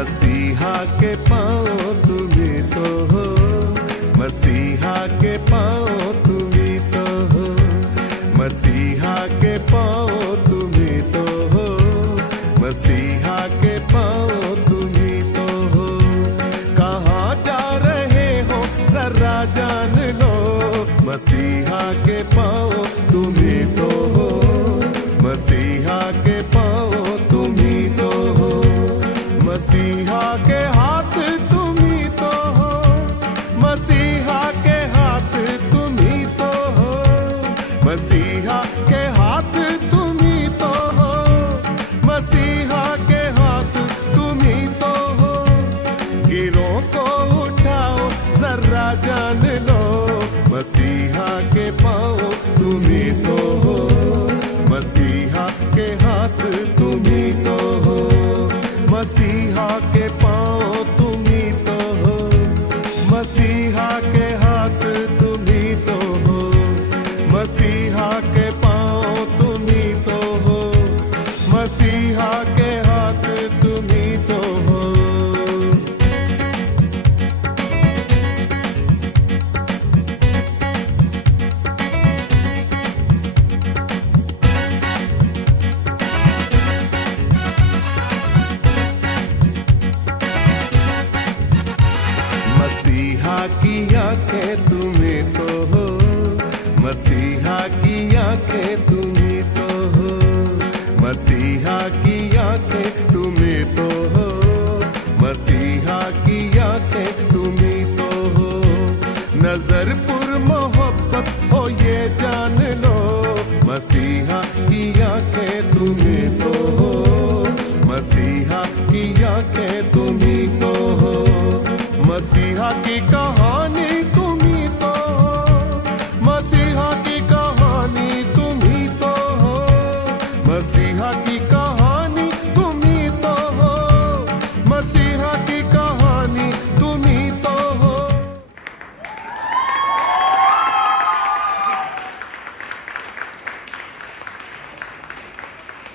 मसीहा के पाँव तुम्ही तो हो, मसीहा के पाँव तुम्ही तो हो, मसीहा के पाँव तुम्ही तो हो, मसीहा के पाँव तुम्ही तो हो। कहाँ जा रहे हो जरा जान लो, मसीहा के पाँव तुम्ही तो हो, मसीहा के पाँव तुम्ही तो हो, मसीहा के हाथ तुम्ही तो हो, मसीहा के हाथ तुम्ही तो हो, मसीहा के हाथ तुम्ही तो हो, मसीहा के हाथ तुम्ही तो हो। गिरों को उठाओ जरा जान लो, मसीहा के पाँव तुम्ही तो हो, मसीहा के हाथ तुम्ही तो हो, मसीहा के पाँव तुम्ही तो हो, मसीहा के हाथ तुम्ही तो हो, मसीहा के पाँव तुम्ही तो हो, मसीहा के हाथ तुम्ही तो हो। मसीहा की आंखें तुम्ही तो हो, मसीहा की आंखें तुम्ही तो हो, मसीहा की आंखें तुम्ही तो हो, मसीहा की आंखें तुम्ही तो हो। नजर पुर मोहब्बत हो ये जान लो, मसीहा की आंखें तुम्ही तो हो, मसीहा की आंखें तुम्ही तो हो, मसीहा की कहानी तुम्ही तो हो, मसीहा की कहानी तुम्ही तो हो, मसीहा की